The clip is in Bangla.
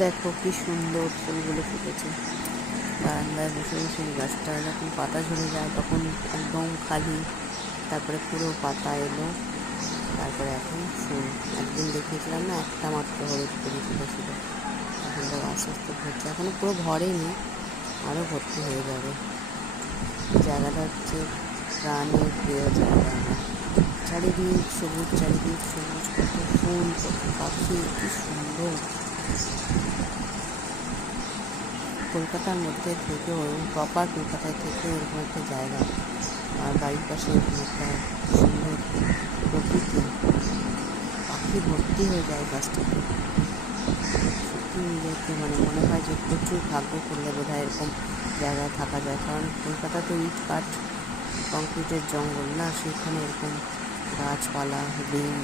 দেখো কি সুন্দর ফুলগুলো ফুটেছে। বারান্দায় বসে বসে এই গাছটা যখন পাতা ঝরে যায় তখন একদম খালি, তারপরে পুরো পাতা এলো, তারপরে এখন ফুল। একদিন দেখিয়েছিলাম না, একটা মাত্র হলুদ ফুল ফুটেছিল, এখন তো আস্তে আস্তে ভরছে, এখনো পুরো ভরেনি, আরও ভর্তি হয়ে যাবে। এই জায়গাটা হচ্ছে প্রাণের প্রিয় জায়গা আমার। চারিদিক সবুজ, চারিদিক সবুজ, কত ফুল, কত পাখি, কি সুন্দর। কলকাতার মধ্যে থেকেও, প্রপার কলকাতায় থেকেও এরকম একটা জায়গা, আর বাড়ির পাশে এরকম একটা সুন্দর প্রকৃতি, পাখি ভর্তি হয়ে যায় গাছটাতে। সত্যি নিজেকে মনে হয় যে প্রচুর ভাগ্য করলে বোধহয় এরকম জায়গায় থাকা যায়, কারণ কলকাতা তো ইট কাঠ কংক্রিটের জঙ্গল না, সেখানে এরকম গাছপালা, গ্রিন